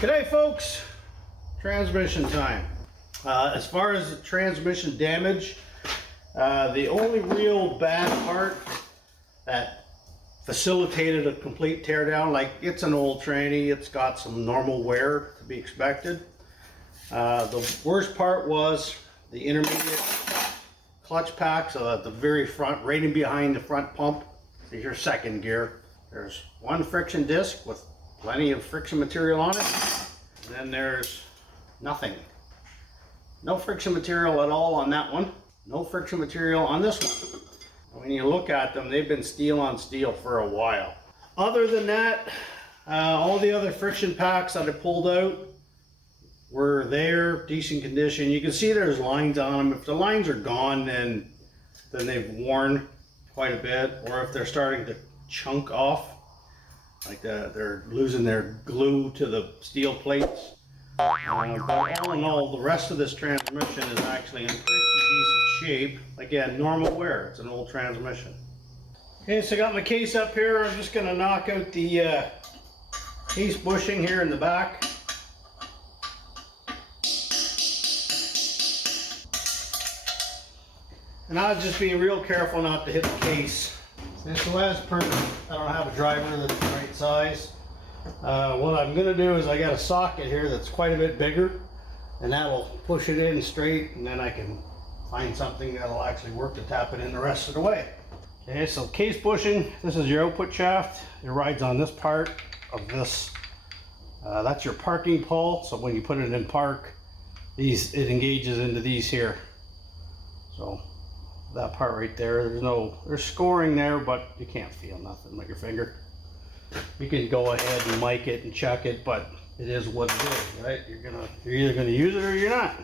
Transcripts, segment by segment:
G'day folks, transmission time. As far as the transmission damage, the only real bad part that facilitated a complete teardown, like it's an old tranny, it's got some normal wear to be expected. The worst part was the intermediate clutch pack, so at the very front, right in behind the front pump, is your second gear. There's one friction disc with plenty of friction material on it, and then there's nothing. No friction material at all on that one. No friction material on this one. When you look at them, they've been steel on steel for a while. Other than that, all the other friction packs that I pulled out were there, decent condition. You can see there's lines on them. If the lines are gone, then they've worn quite a bit, or if they're starting to chunk off, like they're losing their glue to the steel plates. But all in all, the rest of this transmission is actually in pretty decent shape. Again, normal wear. It's an old transmission. Okay, so I got my case up here. I'm just going to knock out the case bushing here in the back. And I'll just be real careful not to hit the case. So as per, I don't have a driver that's the right size. What I'm going to do is I got a socket here that's quite a bit bigger, and that'll push it in straight, and then I can find something that'll actually work to tap it in the rest of the way. Okay, so case bushing, this is your output shaft. It rides on this part of this. That's your parking pole, so when you put it in park, it engages into these here. So that part right there, there's scoring there, but you can't feel nothing with your finger. You can go ahead and mic it and check it, but it is what it is, right? You're either gonna use it or you're not.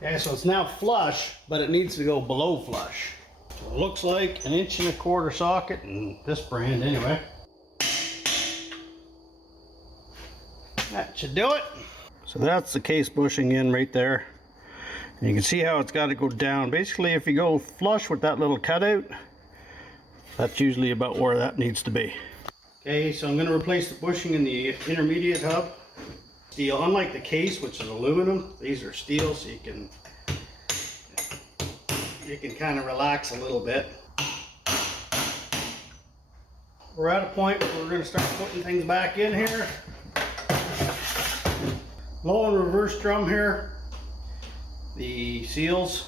Okay, so it's now flush, but it needs to go below flush. So it looks like 1.25 inch socket, and this brand anyway. That should do it. So that's the case bushing in right there. And you can see how it's got to go down. Basically, if you go flush with that little cutout, that's usually about where that needs to be. Okay, so I'm going to replace the bushing in the intermediate hub. Steel, unlike the case, which is aluminum, these are steel, so you can kind of relax a little bit. We're at a point where we're going to start putting things back in here. Low and reverse drum here. The seals,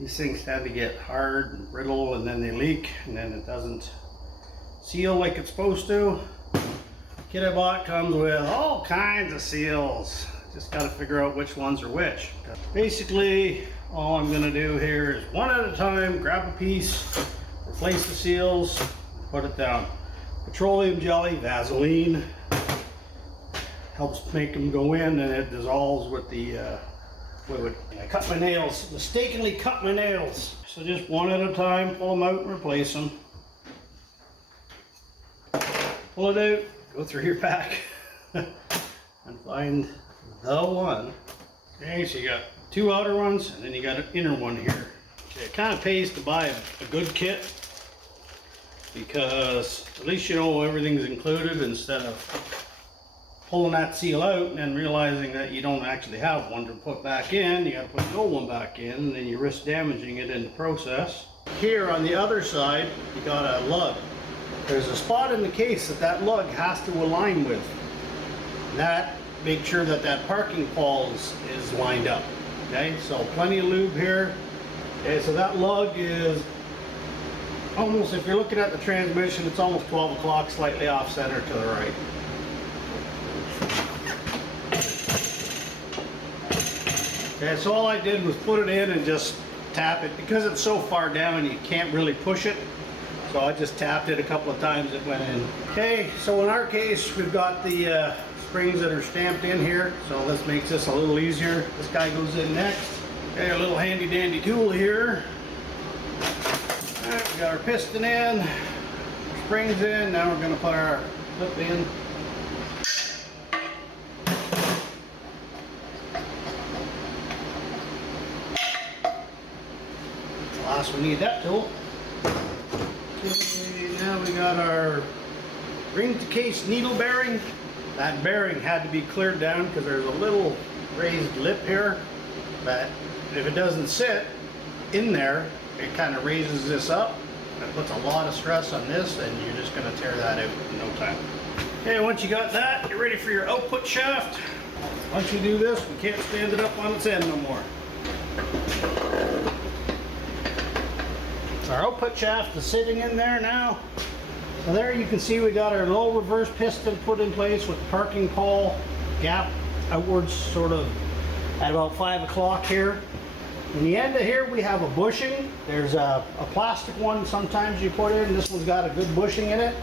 these things tend to get hard and brittle, and then they leak, and then it doesn't seal like it's supposed to. Kit I bought comes with all kinds of seals. Just got to figure out which ones are which. Basically, all I'm going to do here is one at a time, grab a piece, replace the seals, put it down. Petroleum jelly, Vaseline, helps make them go in, and it dissolves with the fluid. I cut my nails, mistakenly cut my nails. So just one at a time, pull them out and replace them. Pull it out, go through your pack and find the one. Okay, so you got two outer ones and then you got an inner one here. Okay, it kind of pays to buy a good kit, because at least you know everything's included, instead of pulling that seal out and then realizing that you don't actually have one to put back in. You got to put the old one back in, and then you risk damaging it in the process. Here on the other side, you got a lug. There's a spot in the case that lug has to align with. That make sure that parking pole is lined up. Okay, so plenty of lube here. Okay, so that lug is almost, if you're looking at the transmission, it's almost 12 o'clock, slightly off center to the right. Okay, so all I did was put it in and just tap it. Because it's so far down, you can't really push it. So I just tapped it a couple of times, it went in. Okay, so in our case, we've got the springs that are stamped in here. So this makes this a little easier. This guy goes in next. Okay, a little handy dandy tool here. All right, we got our piston in, springs in. Now we're gonna put our clip in. Last we need that tool. Okay, now we got our ring to case needle bearing. That bearing had to be cleared down because there's a little raised lip here that if it doesn't sit in there, it kind of raises this up. It puts a lot of stress on this, and you're just going to tear that out in no time. Okay, once you got that, you're ready for your output shaft. Once you do this, we can't stand it up on its end no more. Our output shaft is sitting in there now. So there you can see we got our low reverse piston put in place with parking pole gap outwards sort of at about 5 o'clock here. In the end of here we have a bushing. There's a plastic one sometimes you put in. This one's got a good bushing in it.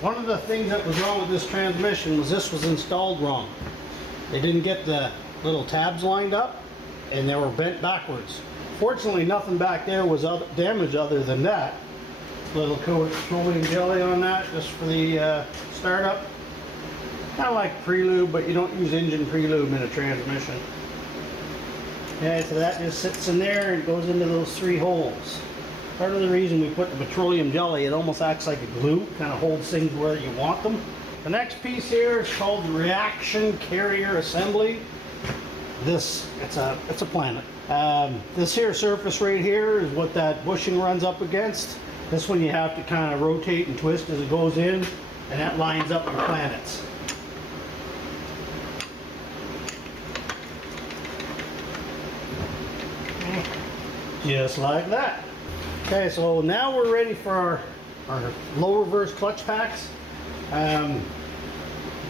One of the things that was wrong with this transmission was this was installed wrong. They didn't get the little tabs lined up and they were bent backwards. Fortunately nothing back there was damaged other than that. Little petroleum jelly on that just for the startup. Kind of like prelude, but you don't use engine prelude in a transmission. Okay, so that just sits in there and goes into those 3 holes. Part of the reason we put the petroleum jelly, it almost acts like a glue, kind of holds things where you want them. The next piece here is called the reaction carrier assembly. It's a planet. This here surface right here is what that bushing runs up against. This one you have to kind of rotate and twist as it goes in, and that lines up your planets. Just like that. Okay, so now we're ready for our low reverse clutch packs.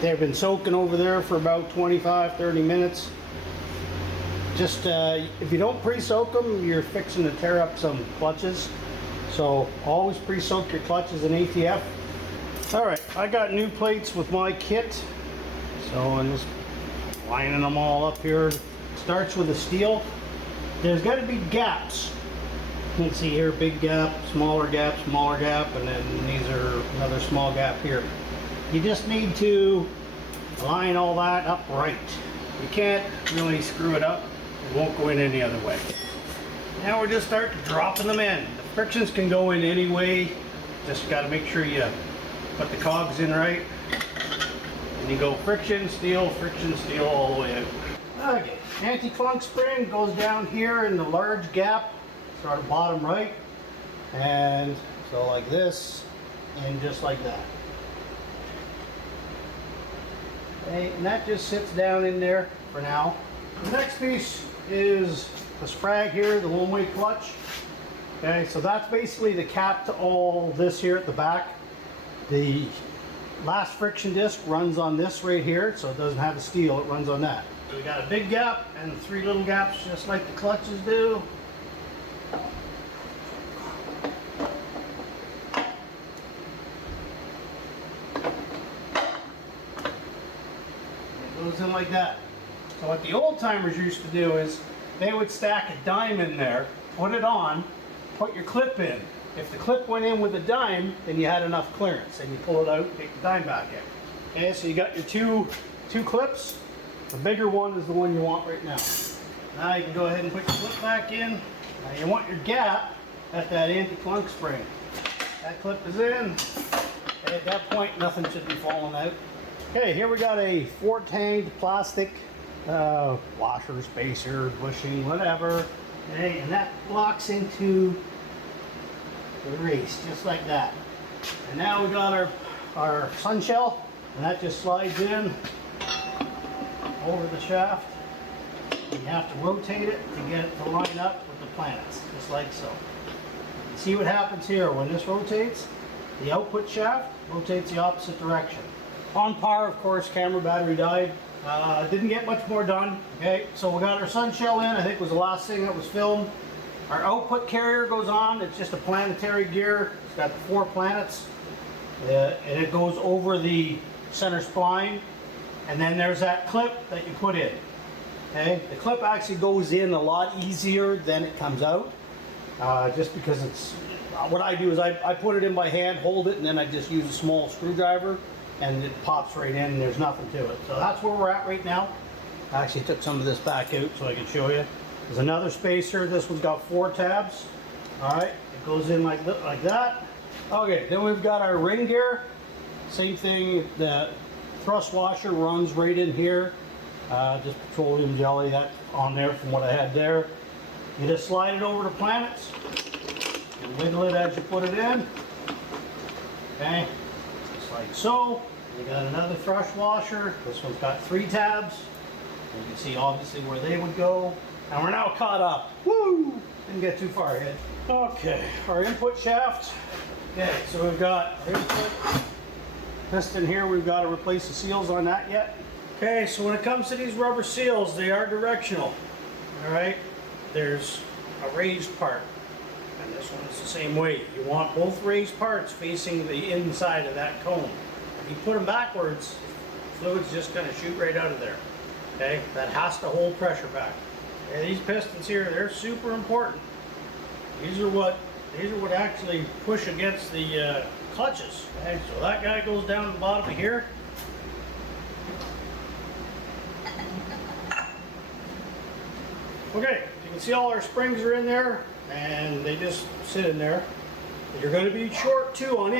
They've been soaking over there for about 25-30 minutes. Just if you don't pre-soak them, you're fixing to tear up some clutches. So always pre-soak your clutches in ATF. All right, I got new plates with my kit. So I'm just lining them all up here. Starts with a steel. There's got to be gaps. You can see here, big gap, smaller gap, and then these are another small gap here. You just need to line all that up right. You can't really screw it up. It won't go in any other way. Now we're just starting dropping them in. The frictions can go in any way. Just got to make sure you put the cogs in right. And you go friction, steel, all the way out. Okay, anti-clunk spring goes down here in the large gap, sort of bottom right. And so like this, and just like that. Okay, and that just sits down in there for now. The next piece is the sprag here, the one-way clutch. Okay, so that's basically the cap to all this here at the back. The last friction disc runs on this right here, so it doesn't have the steel, it runs on that. So we got a big gap and 3 little gaps just like the clutches do. It goes in like that. So what the old timers used to do is they would stack a dime in there, put it on, put your clip in. If the clip went in with a dime, then you had enough clearance, and you pull it out and take the dime back in. Okay, so you got your two clips. The bigger one is the one you want right now. Now you can go ahead and put your clip back in. Now you want your gap at that anti-clunk spring. That clip is in. And at that point, nothing should be falling out. Okay, here we got a 4-tanked plastic washer, spacer, bushing, whatever. Okay, and that locks into the race, just like that. And now we got our sun shell, and that just slides in over the shaft. And you have to rotate it to get it to line up with the planets, just like so. You see what happens here when this rotates? The output shaft rotates the opposite direction. On par, of course, camera battery died. Didn't get much more done. Okay, so we got our sun shell in. I think was the last thing that was filmed. Our output carrier goes on. It's just a planetary gear. It's got 4 planets, and it goes over the center spline. And then there's that clip that you put in. Okay, the clip actually goes in a lot easier than it comes out, just because it's. What I do is I put it in by hand, hold it, and then I just use a small screwdriver, and it pops right in. And there's nothing to it. So that's where we're at right now. I actually took some of this back out so I can show you. There's another spacer. This one's got 4 tabs. All right, it goes in like that. Okay, then we've got our ring gear. Same thing, the thrust washer runs right in here. Just petroleum jelly that's on there from what I had there. You just slide it over the planets and wiggle it as you put it in. Okay, just like so. You got another thrust washer. This one's got 3 tabs. You can see obviously where they would go. And we're now caught up. Woo! Didn't get too far ahead. Okay, our input shaft. Okay, so we've got our input piston here. We've got to replace the seals on that yet. Okay, so when it comes to these rubber seals, they are directional. All right, there's a raised part, and this one is the same way. You want both raised parts facing the inside of that cone. If you put them backwards, fluid's just going to shoot right out of there. Okay, that has to hold pressure back. Okay, these pistons here, they're super important. These are what actually push against the clutches. Okay, so that guy goes down to the bottom of here. Okay, you can see all our springs are in there, and they just sit in there. You're going to be short too on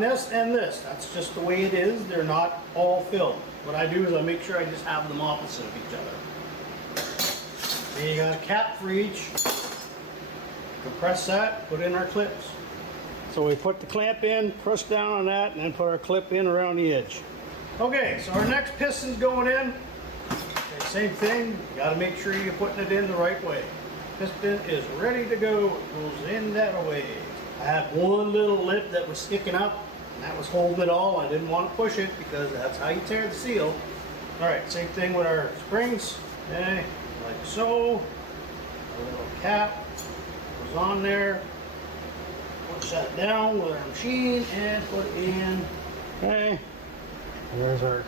this and this. That's just the way it is. They're not all filled. What I do is I make sure I just have them opposite of each other. Then you got a cap for each. Compress that, put in our clips. So we put the clamp in, push down on that, and then put our clip in around the edge. Okay, so our next piston's going in. Okay, same thing, you gotta make sure you're putting it in the right way. Piston is ready to go, it goes in that way. I had one little lip that was sticking up, and that was holding it all. I didn't want to push it because that's how you tear the seal. Alright, same thing with our springs. Okay, like so. A little cap goes on there. Push that down with our machine and put it in. Okay, there's our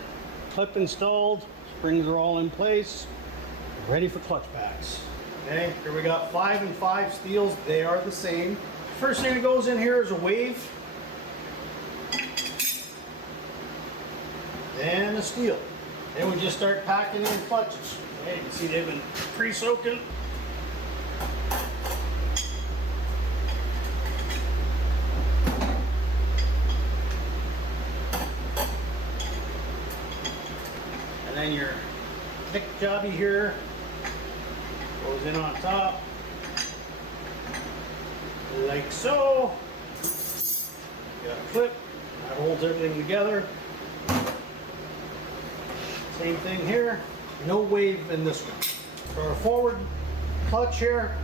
clip installed. Springs are all in place. Ready for clutch packs. Okay, here we got 5 and 5 steels. They are the same. First thing that goes in here is a wave. Then a steel. Then we just start packing in clutches. Okay, you can see they've been pre-soaking. And then your thick jobby here goes in on top. Like so. You got a clip that holds everything together. Same thing here. No wave in this one. For our forward clutch here,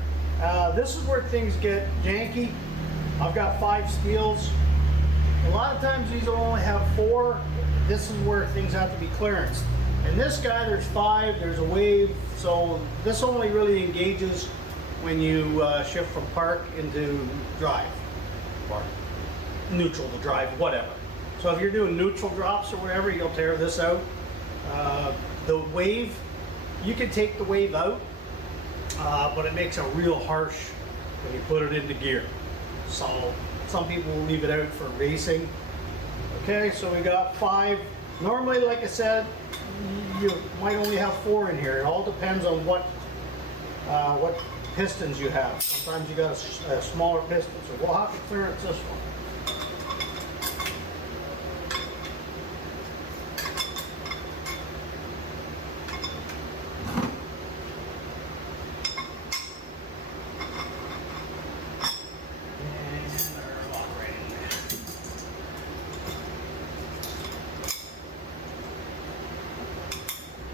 this is where things get janky. I've got 5 steels. A lot of times these will only have 4. This is where things have to be clearanced. And this guy, there's 5. There's a wave. So this only really engages when you shift from park into drive, or neutral to drive, whatever. So if you're doing neutral drops or whatever, you'll tear this out. The wave, you can take the wave out, but it makes a real harsh when you put it into gear. So some people will leave it out for racing. Okay, so we got 5. Normally, like I said, you might only have 4 in here. It all depends on what pistons you have. Sometimes you got a smaller piston, so we'll have to clearance this one. And our lock ring.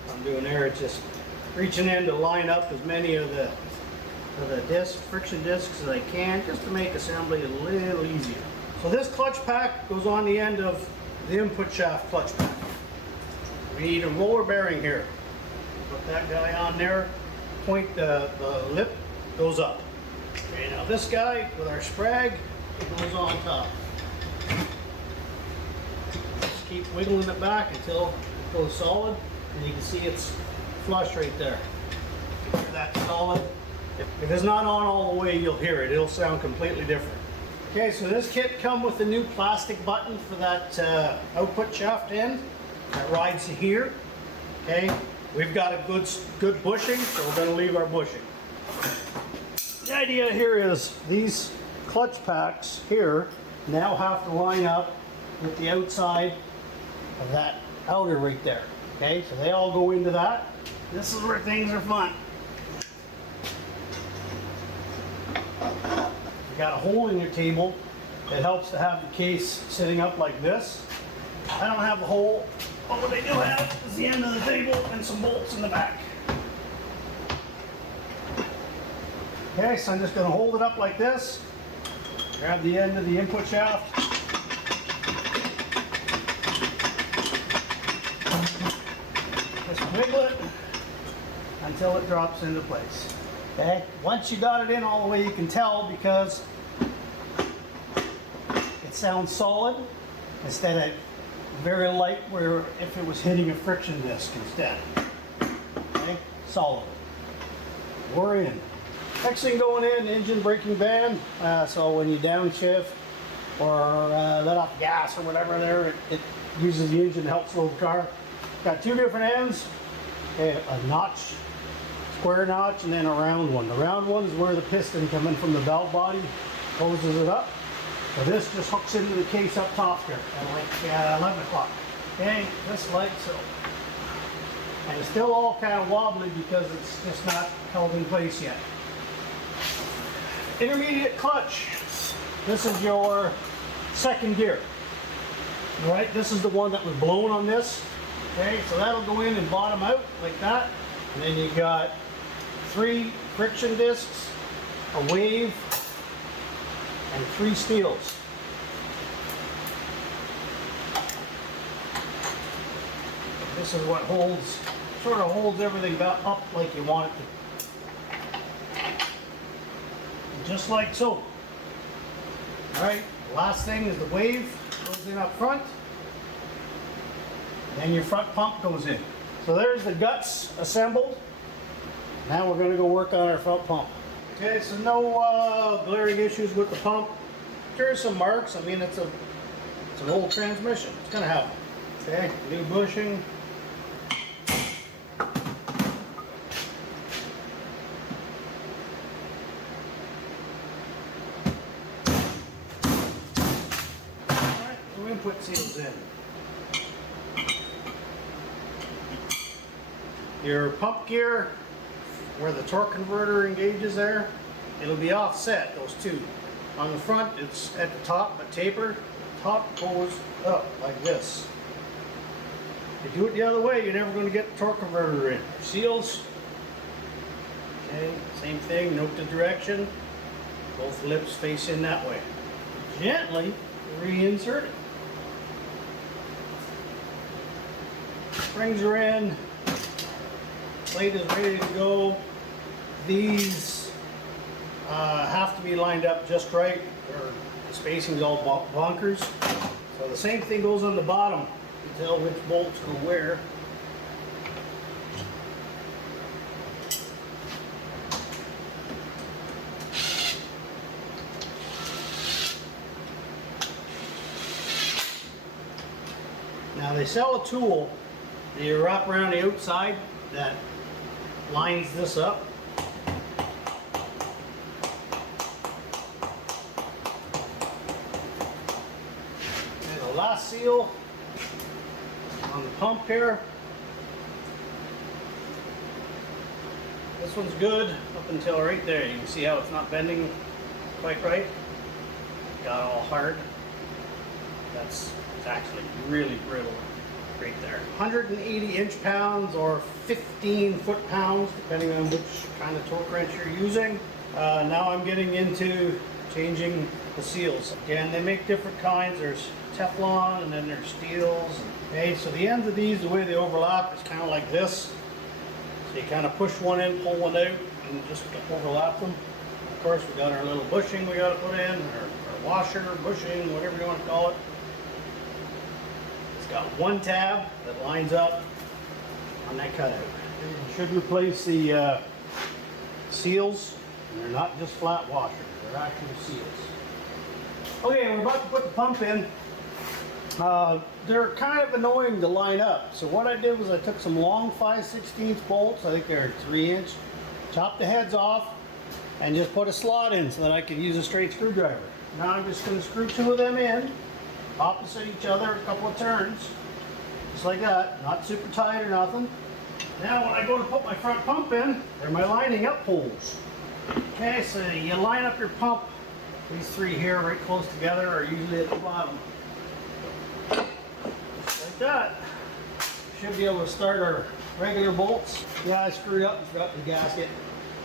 What I'm doing there, it's just reaching in to line up as many of the friction discs as I can, just to make assembly a little easier. So this clutch pack goes on the end of the input shaft clutch pack. We need a roller bearing here. Put that guy on there, point the lip goes up. Okay, now this guy with our sprag, it goes on top. Just keep wiggling it back until it goes solid, and you can see it's flush right there. Make sure that's solid. If it's not on all the way, you'll hear it. It'll sound completely different. Okay, so this kit comes with a new plastic button for that output shaft end that rides here. Okay, we've got a good bushing, so we're going to leave our bushing. The idea here is these clutch packs here now have to line up with the outside of that outer right there. Okay, so they all go into that. This is where things are fun. You got a hole in your table. It helps to have the case sitting up like this. I don't have a hole, but what I do have is the end of the table and some bolts in the back. Okay, so I'm just going to hold it up like this. Grab the end of the input shaft. Just wiggle it until it drops into place. Okay, once you got it in all the way, you can tell because it sounds solid instead of very light, where if it was hitting a friction disc instead. Okay, solid. We're in. Next thing going in, engine braking band. So when you downshift or let off gas or whatever there, it uses the engine to help slow the car. Got two different ends, okay, a notch, square notch, and then a round one. The round one is where the piston coming from the valve body closes it up. So this just hooks into the case up top here at like 11 o'clock. Okay, just like so. And it's still all kind of wobbly because it's just not held in place yet. Intermediate clutch. This is your second gear. All right, this is the one that was blown on this. Okay, so that'll go in and bottom out like that. And then you got 3 friction discs, a wave, and 3 steels. This is what holds, sort of holds everything up like you want it to. Just like so. Alright, last thing is the wave goes in up front. And then your front pump goes in. So there's the guts assembled. Now we're going to go work on our front pump. Okay, so no glaring issues with the pump. There's some marks. I mean, it's an old transmission. It's going to have them. Okay, new bushing. Alright, new input seals in. Your pump gear, where the torque converter engages there, it'll be offset, those two. On the front, it's at the top, but tapered. Top goes up like this. If you do it the other way, you're never going to get the torque converter in. Seals, okay, same thing, note the direction. Both lips face in that way. Gently reinsert it. Springs are in. Plate is ready to go. These have to be lined up just right, or the spacing's all bonkers. So the same thing goes on the bottom. You can tell which bolts go where. Now they sell a tool that you wrap around the outside that lines this up. And the last seal on the pump here. This one's good up until right there. You can see how it's not bending quite right. Got all hard. It's actually really brittle right there. 180 inch-pounds or 15 foot-pounds, depending on which kind of torque wrench you're using. Now I'm getting into changing the seals. Again, they make different kinds. There's Teflon and then there's steels. Okay, so the ends of these, the way they overlap is kind of like this. So you kind of push one in, pull one out, and just overlap them. Of course, we got our little bushing we got to put in, or washer, bushing, whatever you want to call it. It's got one tab that lines up on that cutout. You should replace the seals. And they're not just flat washers, they're actual seals. Okay, we're about to put the pump in. They're kind of annoying to line up. So what I did was I took some long 5/16 bolts, I think they're 3-inch, chopped the heads off, and just put a slot in so that I could use a straight screwdriver. Now I'm just going to screw 2 of them in. opposite each other a couple of turns, just like that, not super tight or nothing. Now when I go to put my front pump in, they're my lining up holes. Okay, so you line up your pump. These three here right close together are usually at the bottom. Just like that. Should be able to start our regular bolts. Yeah, I screwed up and forgot the gasket.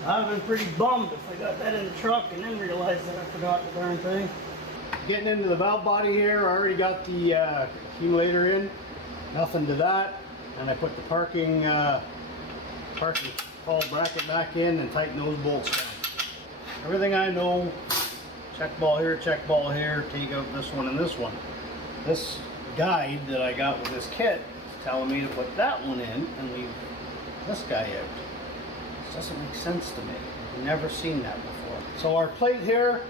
I'd have been pretty bummed if I got that in the truck and then realized that I forgot the darn thing. Getting into the valve body here, I already got the accumulator in. Nothing to that. And I put the parking ball bracket back in and tighten those bolts down. Everything I know, check ball here, take out this one and this one. This guide that I got with this kit is telling me to put that one in and leave this guy out. This doesn't make sense to me. I've never seen that before. So our plate here,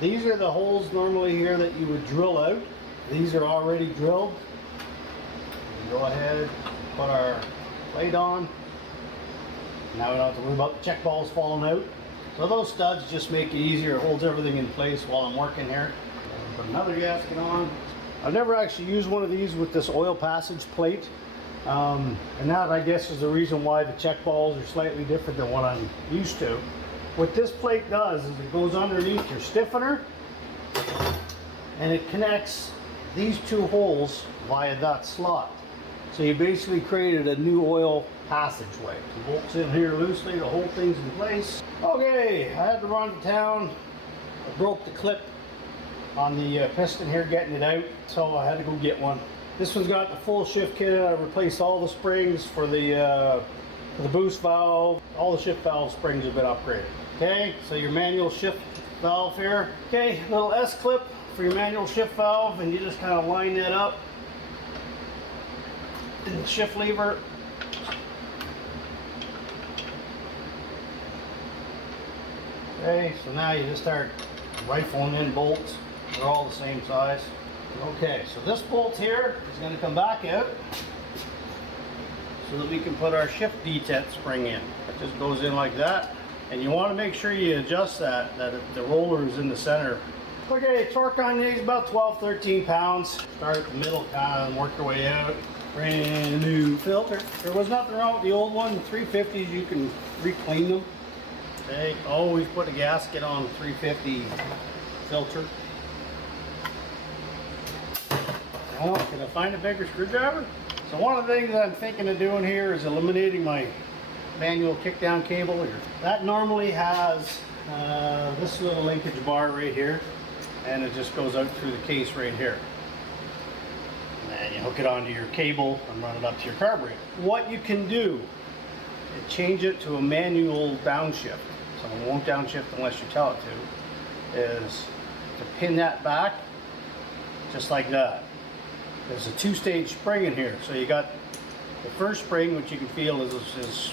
these are the holes normally here that you would drill out. These are already drilled. We can go ahead, put our plate on. Now we don't have to worry about the check balls falling out. So those studs just make it easier. It holds everything in place while I'm working here. Put another gasket on. I've never actually used one of these with this oil passage plate. And that, I guess, is the reason why the check balls are slightly different than what I'm used to. What this plate does is it goes underneath your stiffener and it connects these two holes via that slot. So you basically created a new oil passageway. The bolts in here loosely to hold things in place. Okay, I had to run to town. I broke the clip on the piston here getting it out, so I had to go get one. This one's got the full shift kit. I replaced all the springs for the boost valve. All the shift valve springs have been upgraded. Okay, so your manual shift valve here. Okay, little S-clip for your manual shift valve, and you just kind of line that up in the shift lever. Okay, so now you just start rifling in bolts. They're all the same size. Okay, so this bolt here is going to come back out so that we can put our shift detent spring in. It just goes in like that, and you want to make sure you adjust that the roller is in the center. Okay, torque on these about 12-13 pounds. Start at the middle kind of and work your way out. Brand new filter. There was nothing wrong with the old one. 350s, you can re-clean them. Okay, always put a gasket on the 350 filter. Oh, can I find a bigger screwdriver? So one of the things I'm thinking of doing here is eliminating my manual kickdown cable here. That normally has this little linkage bar right here, and it just goes out through the case right here. And then you hook it onto your cable and run it up to your carburetor. What you can do is change it to a manual downshift. So it won't downshift unless you tell it to, is to pin that back just like that. There's a two-stage spring in here. So you got the first spring, which you can feel is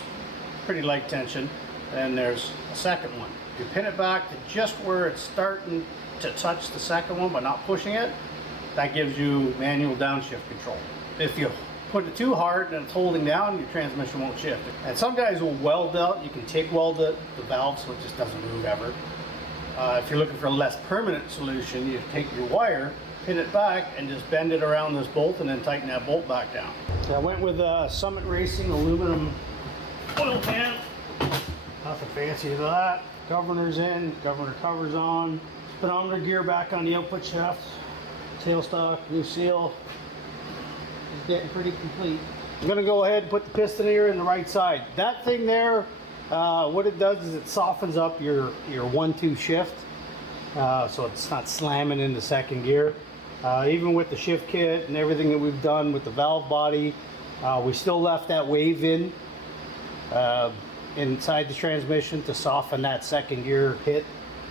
pretty light tension, and there's a second one. If you pin it back to just where it's starting to touch the second one but not pushing it, that gives you manual downshift control. If you put it too hard and it's holding down, your transmission won't shift. And some guys will weld out. You can TIG weld the valve so it just doesn't move ever. If you're looking for a less permanent solution, you take your wire, pin it back, and just bend it around this bolt and then tighten that bolt back down. So I went with Summit Racing aluminum oil pan. Nothing fancy to that. Governor's in, governor covers on. Speedometer gear back on the output shaft. Tailstock, new seal. It's getting pretty complete. I'm going to go ahead and put the piston here in the right side. That thing there, what it does is it softens up your 1-2 shift. So it's not slamming into second gear. Even with the shift kit and everything that we've done with the valve body, we still left that wave in inside the transmission to soften that second gear hit.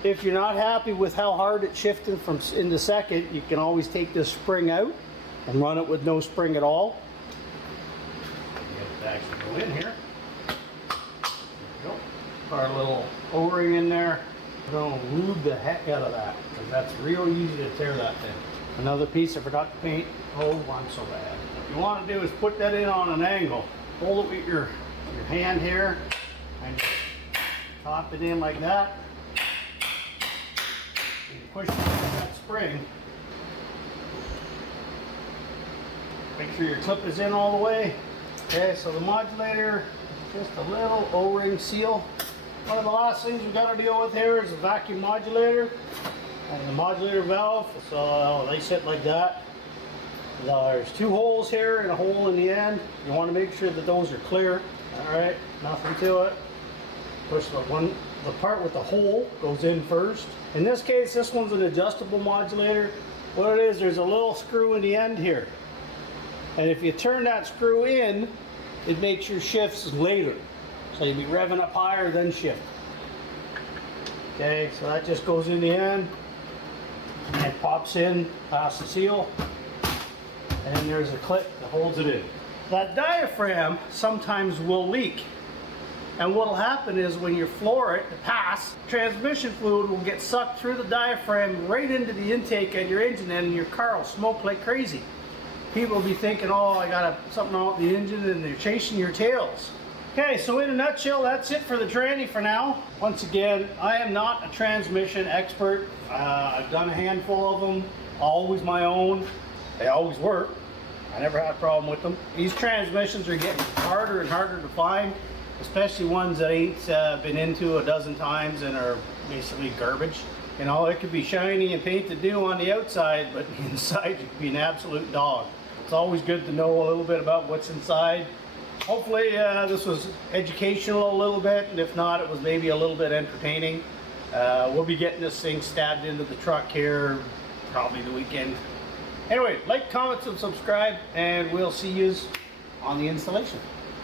If you're not happy with how hard it's shifting from into second, you can always take this spring out and run it with no spring at all. Get it to actually go in here. There we go. Put our little O-ring in there. We're going to lube the heck out of that because that's real easy to tear that thing. Another piece I forgot to paint. Oh, I'm so bad. What you want to do is put that in on an angle. Hold it with your hand here and just top it in like that. And push that spring. Make sure your clip is in all the way. Okay, so the modulator, just a little O-ring seal. One of the last things we've got to deal with here is the vacuum modulator and the modulator valve. So they sit like that. There's two holes here and a hole in the end. You want to make sure that those are clear. All right, nothing to it. Push the part with the hole goes in first. In this case, this one's an adjustable modulator. What it is, there's a little screw in the end here. And if you turn that screw in, it makes your shifts later. So you'll be revving up higher, then shift. Okay, so that just goes in the end. And it pops in past the seal. And then there's a clip that holds it in. That diaphragm sometimes will leak. And what will happen is when you floor it to pass, transmission fluid will get sucked through the diaphragm right into the intake at your engine, and your car will smoke like crazy. People will be thinking, oh, I got something wrong with the engine, and they're chasing your tails. Okay, so in a nutshell, that's it for the tranny for now. Once again, I am not a transmission expert. I've done a handful of them, always my own. They always work. I never had a problem with them. These transmissions are getting harder and harder to find, especially ones that ain't been into a dozen times and are basically garbage. You know, it could be shiny and painted new on the outside, but inside it could be an absolute dog. It's always good to know a little bit about what's inside. Hopefully this was educational a little bit, and if not, it was maybe a little bit entertaining. We'll be getting this thing stabbed into the truck here probably the weekend. Anyway, like, comment, and subscribe, and we'll see you on the installation.